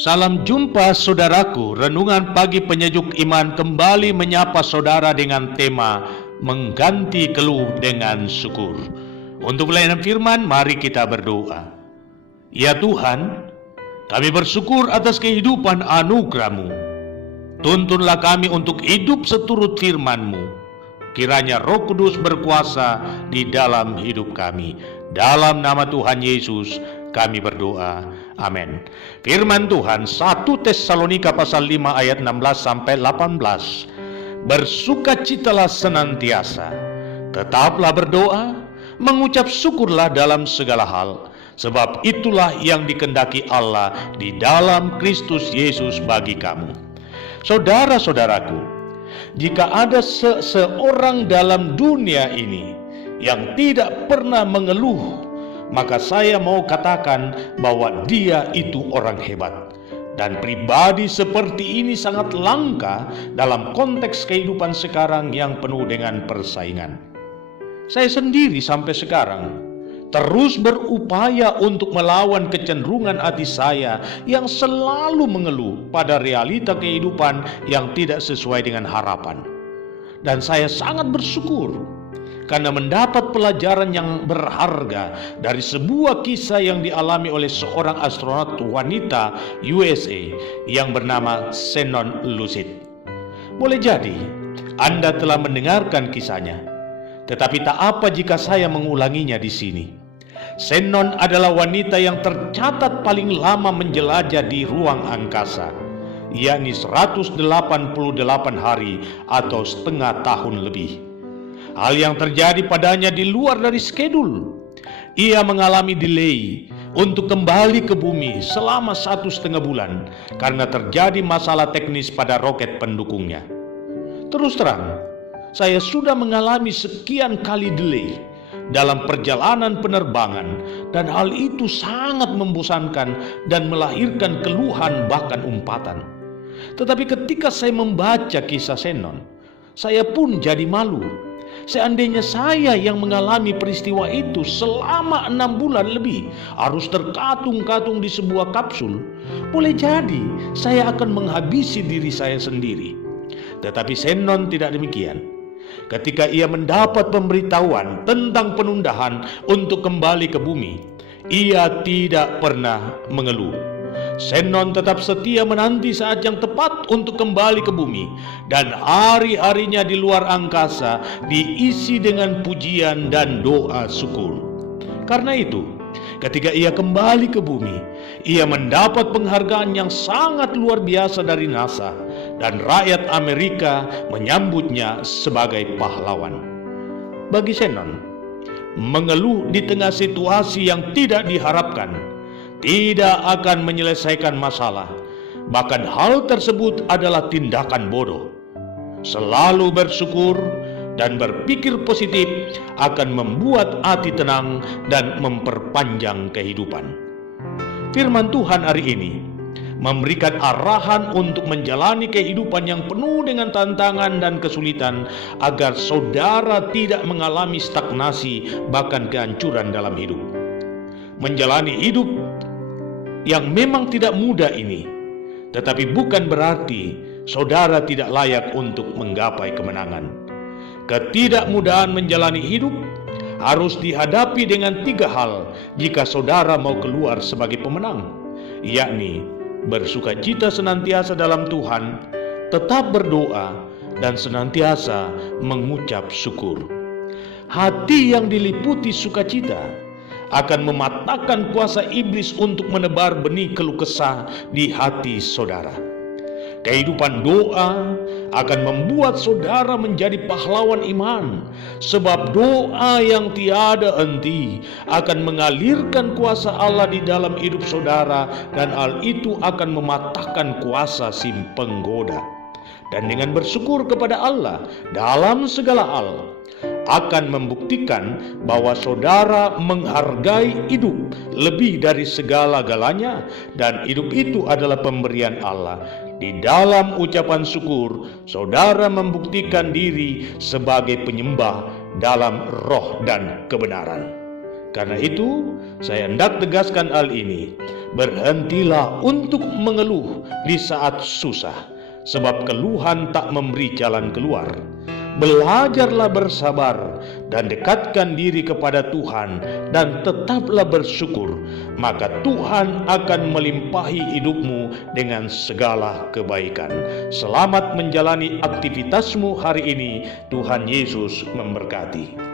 Salam jumpa saudaraku, renungan pagi penyejuk iman kembali menyapa saudara dengan tema mengganti keluh dengan syukur. Untuk pelayanan firman, mari kita berdoa. Ya Tuhan, kami bersyukur atas kehidupan anugerah-Mu. Tuntunlah kami untuk hidup seturut firman-Mu. Kiranya Roh Kudus berkuasa di dalam hidup kami. Dalam nama Tuhan Yesus kami berdoa. Amin. Firman Tuhan 1 Tesalonika pasal 5 ayat 16 sampai 18. Bersukacitalah senantiasa, tetaplah berdoa, mengucap syukurlah dalam segala hal, sebab itulah yang dikehendaki Allah di dalam Kristus Yesus bagi kamu. Saudara-saudaraku, jika ada seseorang dalam dunia ini yang tidak pernah mengeluh, maka saya mau katakan bahwa dia itu orang hebat. Dan pribadi seperti ini sangat langka dalam konteks kehidupan sekarang yang penuh dengan persaingan. Saya sendiri sampai sekarang terus berupaya untuk melawan kecenderungan hati saya yang selalu mengeluh pada realita kehidupan yang tidak sesuai dengan harapan. Dan saya sangat bersyukur karena mendapat pelajaran yang berharga dari sebuah kisah yang dialami oleh seorang astronot wanita USA yang bernama Shannon Lucid. Boleh jadi Anda telah mendengarkan kisahnya, tetapi tak apa jika saya mengulanginya di sini. Shannon adalah wanita yang tercatat paling lama menjelajah di ruang angkasa, yakni 188 hari atau setengah tahun lebih. Hal yang terjadi padanya di luar dari skedul. Ia mengalami delay untuk kembali ke bumi selama 1,5 bulan karena terjadi masalah teknis pada roket pendukungnya. Terus terang, saya sudah mengalami sekian kali delay dalam perjalanan penerbangan, dan hal itu sangat membosankan dan melahirkan keluhan bahkan umpatan. Tetapi ketika saya membaca kisah Shannon, saya pun jadi malu. Seandainya saya yang mengalami peristiwa itu selama 6 bulan lebih, harus terkatung-katung di sebuah kapsul, boleh jadi saya akan menghabisi diri saya sendiri. Tetapi Shannon tidak demikian. Ketika ia mendapat pemberitahuan tentang penundaan untuk kembali ke bumi, ia tidak pernah mengeluh. Shannon tetap setia menanti saat yang tepat untuk kembali ke bumi, dan hari-harinya di luar angkasa diisi dengan pujian dan doa syukur. Karena itu, ketika ia kembali ke bumi, ia mendapat penghargaan yang sangat luar biasa dari NASA, dan rakyat Amerika menyambutnya sebagai pahlawan. Bagi Shannon, mengeluh di tengah situasi yang tidak diharapkan tidak akan menyelesaikan masalah. Bahkan hal tersebut adalah tindakan bodoh. Selalu bersyukur dan berpikir positif akan membuat hati tenang dan memperpanjang kehidupan. Firman Tuhan hari ini memberikan arahan untuk menjalani kehidupan yang penuh dengan tantangan dan kesulitan, agar saudara tidak mengalami stagnasi bahkan kehancuran dalam hidup. Menjalani hidup yang memang tidak mudah ini, tetapi bukan berarti saudara tidak layak untuk menggapai kemenangan. Ketidakmudahan menjalani hidup harus dihadapi dengan 3 hal jika saudara mau keluar sebagai pemenang, yakni bersukacita senantiasa dalam Tuhan, tetap berdoa, dan senantiasa mengucap syukur. Hati yang diliputi sukacita akan mematahkan kuasa iblis untuk menebar benih keluh kesah di hati saudara. Kehidupan doa akan membuat saudara menjadi pahlawan iman, sebab doa yang tiada henti akan mengalirkan kuasa Allah di dalam hidup saudara, dan hal itu akan mematahkan kuasa si penggoda. Dan dengan bersyukur kepada Allah dalam segala hal akan membuktikan bahwa saudara menghargai hidup lebih dari segala-galanya, dan hidup itu adalah pemberian Allah. Di dalam ucapan syukur, saudara membuktikan diri sebagai penyembah dalam roh dan kebenaran. Karena itu, saya hendak tegaskan hal ini. Berhentilah untuk mengeluh di saat susah, sebab keluhan tak memberi jalan keluar. Belajarlah bersabar dan dekatkan diri kepada Tuhan, dan tetaplah bersyukur, maka Tuhan akan melimpahi hidupmu dengan segala kebaikan. Selamat menjalani aktivitasmu hari ini. Tuhan Yesus memberkati.